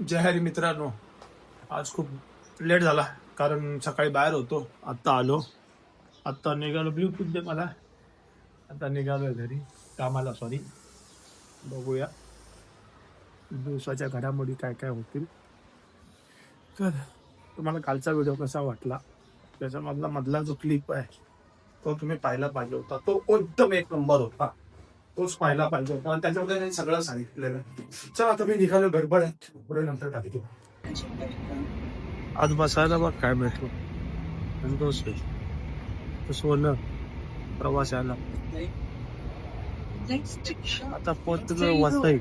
जय हरी मित्रांनो. आज खूप लेट झाला कारण सकाळी बाहेर होतो. आत्ता आलो. आत्ता निघालो ब्लूटूथ दे मला. आता निघालो घरी. कामाला सॉरी बघूया. दिवसाच्या घडामोडी काय काय होतील. तर तुम्हाला कालचा व्हिडिओ कसा वाटला? त्याच्यामधला मधला जो क्लिप आहे तो तुम्ही पाहायला पाहिजे होता. तो एकदम एक नंबर होता. तोच पाहायला पाहिजे होता. आणि त्याच्यामध्ये त्यांनी सगळं सांगितलेलं. चल आता मी निघालो गडबड आहे. पुढे नंतर टाकतो. आज बसायला बघ काय भेटलो संतोष तो सोनं प्रवासाला Next stop. आता पोहोचलो Vasai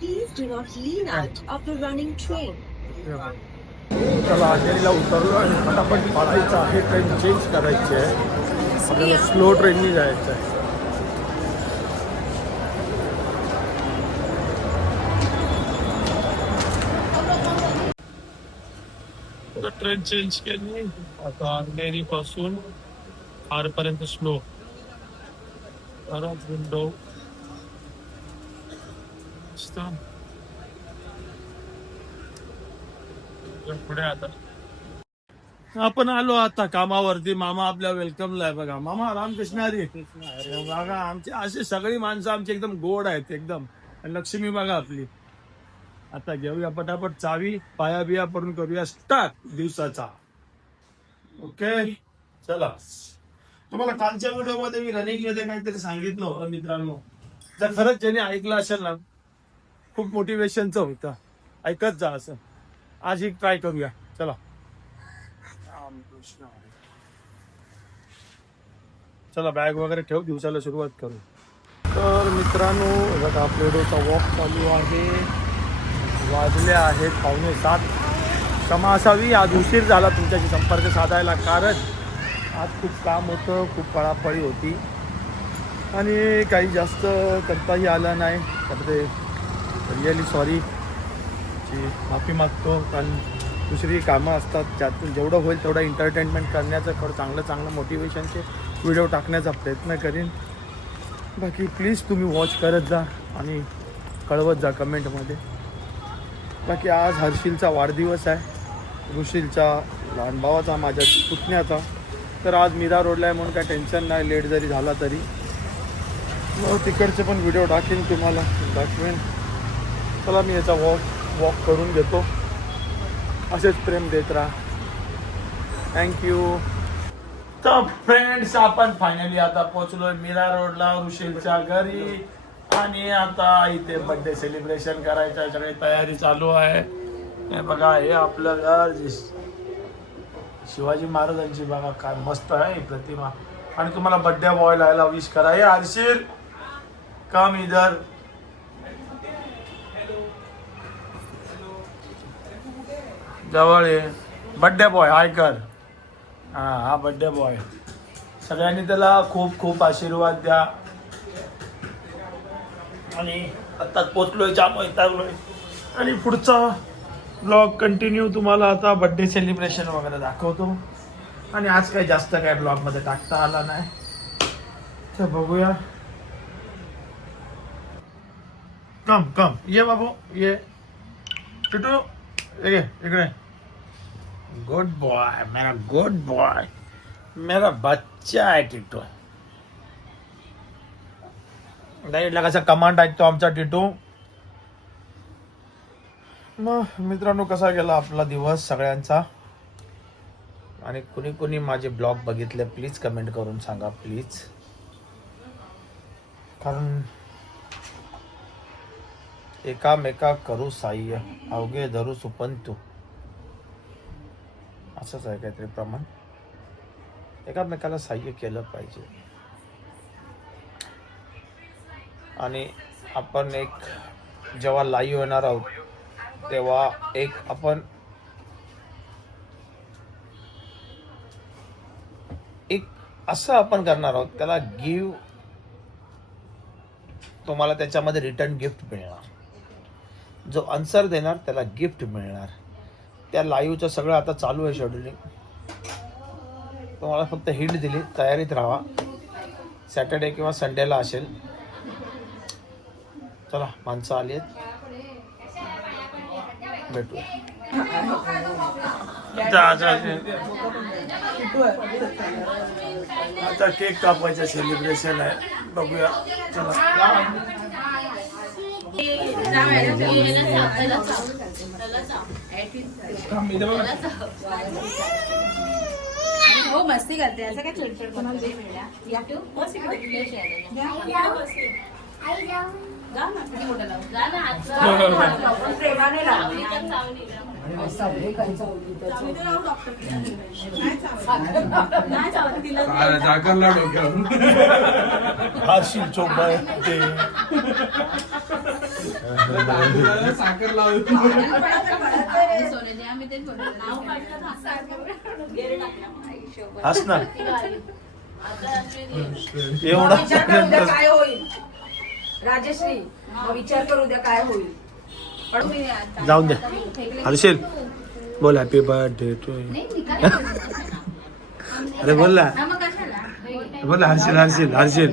Please do not lean out of the running train. चला अंधेरीला उतरलो आणि फटाफट पळायचं आहे. ट्रेन चेंज करायची आहे. आपल्याला स्लो ट्रेननी जायचं आहे. ट्रेन चेंज केली आता अंधेरी पासून आरपर्यंत स्लो बराच विंडो पुढे आता. आपण आलो आता कामावरती. मामा आपल्या वेलकमला आहे बघा. मामा रामकृष्ण हरी. अरे बघा आमची अशी सगळी माणसं आमची एकदम गोड आहेत एकदम. आणि लक्ष्मी बघा आपली. आता घेऊया पटापट चावी पाया बिया पडून करूया स्टार्ट दिवसाचा. ओके चला. तुम्हाला कालच्या व्हिडिओमध्ये मी रनिंगमध्ये काहीतरी सांगितलं होतं मित्रांनो. जर खरंच ज्याने ऐकलं असेल ना खूप मोटिवेशनचं होतं. ऐकत जा असं. आज एक ट्राय करूया. चला. चला बॅग वगैरे ठेव दिवसाला सुरुवात करू. तर मित्रांनो बघा पेडोचा वॉक चालू आहे. वाजले आहेत पावणे सात. क्षमा असावी आज उशीर झाला तुमच्याशी संपर्क साधायला कारण आज खूप काम होतं खूप पळापळी होती. आणि काही जास्त करताही आलं नाही. तर ते रिअली सॉरी. ची माफी मागतो कारण दुसरी कामं असतात ज्यातून जेवढं होईल तेवढं एंटरटेनमेंट करण्याचं खरं चांगलं चांगलं मोटिवेशनचे व्हिडिओ टाकण्याचा प्रयत्न करीन. बाकी प्लीज तुम्ही वॉच करत जा आणि कळवत जा कमेंटमध्ये बाकी आज हर्षिलचा वाढदिवस आहे. ऋषीलचा लहान भावाचा माझ्या पुतण्याचा. तर आज मीरा रोडला आहे म्हणून काय टेन्शन नाही लेट जरी झाला तरी. मग तिकडचे पण व्हिडिओ टाकेन तुम्हाला दाखवेन. चला मी याचा वॉक वॉक करून घेतो. असेच प्रेम देत राहा. थँक्यू तर फ्रेंड्स आपण फायनली आता पोहोचलोय मीरा रोडला ऋषीलच्या घरी. आणि आता इथे बर्थडे सेलिब्रेशन करायचं आहे सगळी तयारी चालू आहे. हे बघा हे आपलं घर शिवाजी महाराजांची बघा काय मस्त आहे ही प्रतिमा. आणि तुम्हाला बर्थडे बॉय लायला विश करा. हे आरशील कम इधर जवळ ये. बर्थडे बॉय हाय कर. हा हा बर्थडे बॉय सगळ्यांनी त्याला खूप खूप आशीर्वाद द्या. आणि आत्ताच पोचलोय जाम वैतागलोय आणि पुढचा ब्लॉग कंटिन्यू तुम्हाला आता बर्थडे सेलिब्रेशन वगैरे दाखवतो. आणि आज काही जास्त काय ब्लॉगमध्ये टाकता आला नाही. तर बघूया. कम कम ये बाबू ये. टिटू ये इकडे. गुड बॉय मेरा गुड बॉय मेरा बच्चा आहे टिटू. डायरेक्टला कसा कमांड ऐकतो आमचा टिटू? मग मित्रांनो कसा गेला आपला दिवस सगळ्यांचा? आणि कुणी कुणी माझे ब्लॉग बघितले प्लीज कमेंट करून सांगा प्लीज कारण एकामेका करू साह्य अवघे धरू सुपंतू. असंच आहे काहीतरी प्रमाण. एकामेकाला साह्य केलं पाहिजे. आणि आपण एक जेव्हा लाईव्ह येणार आहोत तेव्हा एक आपण एक असं आपण करणार आहोत त्याला गिव तुम्हाला त्याच्यामध्ये रिटर्न गिफ्ट मिळणार. जो आन्सर देणार त्याला गिफ्ट मिळणार. त्या लाईव्हचं सगळं आता चालू आहे शेड्युलिंग तुम्हाला फक्त हिंट दिली तयारीत राहा. सॅटर्डे किंवा संडेला असेल. चला माणसं आली आहेत. भेटूया. आता केक कापायचं सेलिब्रेशन आहे. बघूया. हो मस्ती करते. असं काय चिडचिड कोणाला या. जागरला डोक्यावर. हाशील चोपा ते. साखर एवढा काय होईल. राजेश्री विचार करू द्या काय होईल. जाऊन द्या. हर्षेल बोल हॅपी बर्थडे टू अरे बोल ना. बोल ना, हर्षेल हर्षेल हर्षेल.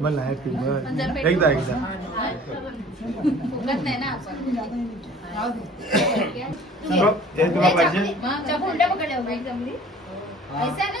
बोल ना हॅपी बर्थडे एकदा एकदा. पाहिजे. ऐसा ना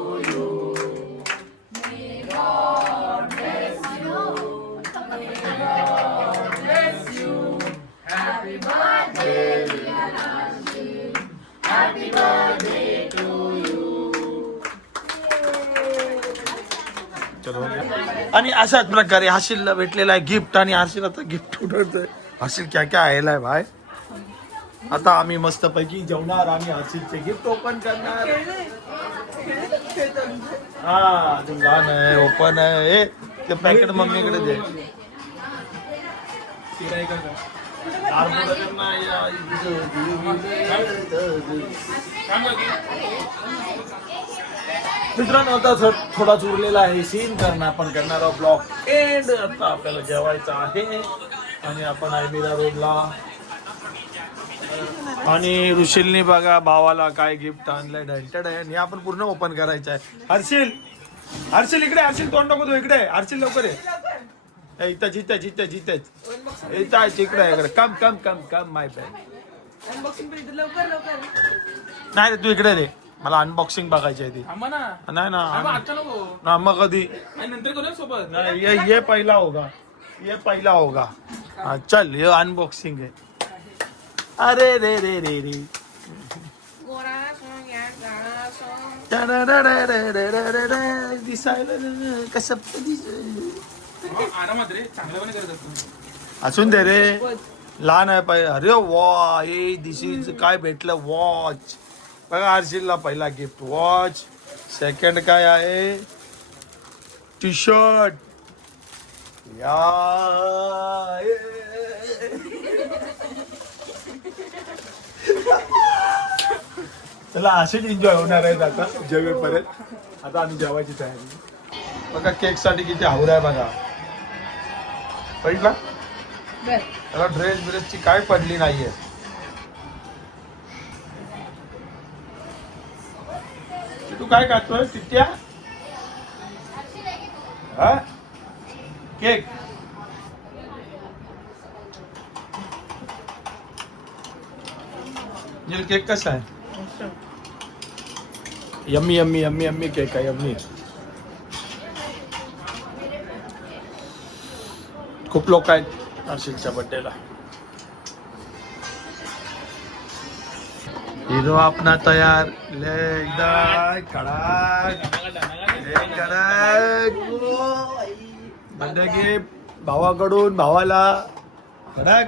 आणि अशाच प्रकारे हर्षीलला भेटलेला आहे गिफ्ट आणि हर्षील आता गिफ्ट उडवतोय. हर्षील क्या क्या आलेला आहे भाय आता आम्ही मस्तपैकी जेवणार आणि हर्षीलचे गिफ्ट ओपन करणार. हा आहे ओपन आहे. ते पॅकेट मम्मीकडे दे. मित्रांनो आता सर थोडा चुरलेला आहे सीन कारण आपण करणार आहोत ब्लॉक एंड आता आपल्याला जेवायचं आहे. आणि आपण आहे मीरा रोडला. आणि ऋषीलनी बघा भावाला काय गिफ्ट आणलंय डायल्टेड आहे. आणि आपण पूर्ण ओपन करायचं आहे. हर्षिल! हर्षिल इकडे हर्षिल तोंड नको तू इकडे. हर्षिल लवकर आहे इथं जिथे जिथे जिथेच इथं आहे तिकडे आहे कम कम कम कम माय बॅग नाही रे तू इकडे रे मला अनबॉक्सिंग बघायची आहे ती. नाही ना ना मग कधी? ये पहिला होगा. ये पहिला होगा. हा, चल ये अनबॉक्सिंग आहे. अरे रे रे रे रे. टररररररररर, असून दे रे. लहान आहे पाहिजे अरे वा ए दिस इज काय भेटलं वॉच बघा हर्षिलला पहिला गिफ्ट वॉच सेकंड काय आहे? टी शर्ट या. चला असेच एन्जॉय होणार आहेत आता. जेवेपर्यंत आता आम्ही जेवायची तयारी. बघा केकसाठी किती हावर आहे बघा. बघितला? त्याला ड्रेस ब्रेसची काय पडली नाहीये. काय खातोय? तित्या? हा? केक? नील केक कसा आहे? Yummy yummy yummy yummy cake आहे यम्मी. खूप लोक आहेत हर्षिलच्या बड्डेला हिरो आपला तयार। ले एकदा कडक ले कडक बर्थडे की भावाकडून भावाला। कडक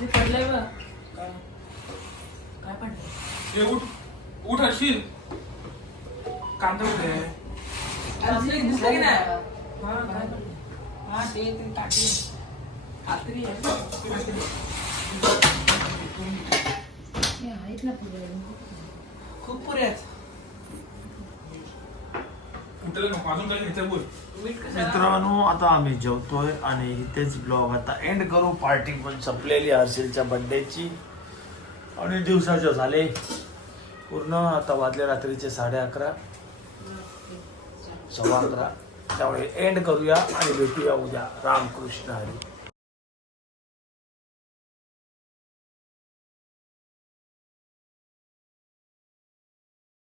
पडलंय काय उठ उठ हर्षील कांदा कुठे आहे? असं दिसलं की नाही हा ते कात्री हे आहेत ना खूप पुरे आहेत. मित्रांनो आता आम्ही जेवतोय आणि इथेच ब्लॉग आता एंड करू. पार्टी पण संपलेली हर्षलच्या बर्थडेची आणि दिवसाचे झाले. पूर्ण आता वाजले रात्रीचे साडे अकरा. संवाद त्यामुळे एंड करूया आणि भेटूया उद्या. रामकृष्ण हरी.